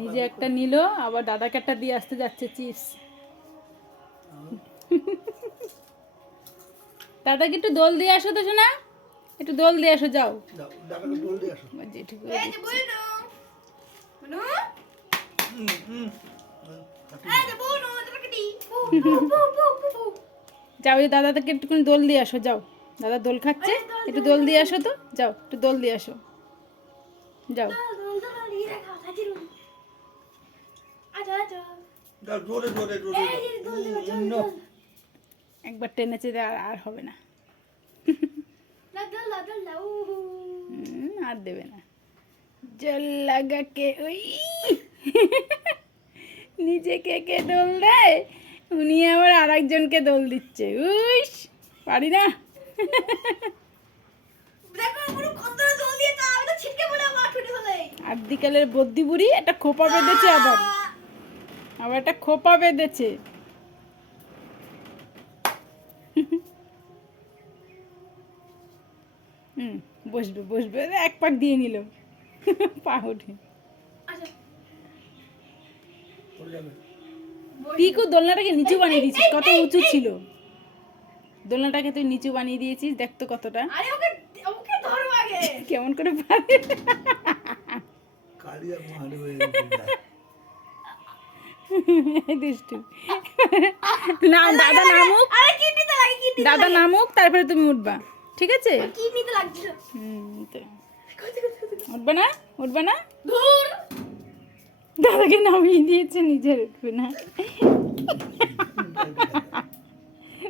নিজে একটা নিল, আবার দাদাকে একটা দিয়ে আসতে যাচ্ছে চিপস। দাদাকে একটু দোল দিয়ে আসো তো শোনা, একটু দোল দিয়ে আসো, যাও যেটুকু যাও, ওই দাদাকে একটুখানি দোল দিয়ে আসো, যাও, দাদা দোল খাচ্ছে, একটু দোল দিয়ে আসো তো, যাও একটু দোল দিয়ে আসো, যাও। একবার টেনেছে আর আর হবে না, আর দেবে না। জল লাগা কে ওই নিজেকে কে দোল দেয়, উনি আবার আর একজনকে দোল দিচ্ছে। উইস, পারি না। আর বিকালের বদ্যি বুড়ি একটা খোপা বেঁধেছে, আবার আবার একটা খোপা বেঁধেছে। বসবে বসবে, এক পাক দিয়ে নিল, পা উঠে। পিকু দোলনাটাকে নিচু বানিয়ে দিয়েছিস, কত উঁচু ছিল দোলনাটাকে, তুই নিচু বানিয়ে দিয়েছিস, দেখতো কতটা। কেমন করে পারে দুষ্টু। না, দাদা নামুক, দাদা নামুক, তারপরে তুমি উঠবা, ঠিক আছে? উঠবে না, উঠবে না, দাদাকে নামিয়ে দিয়েছে, নিজের উঠবে না।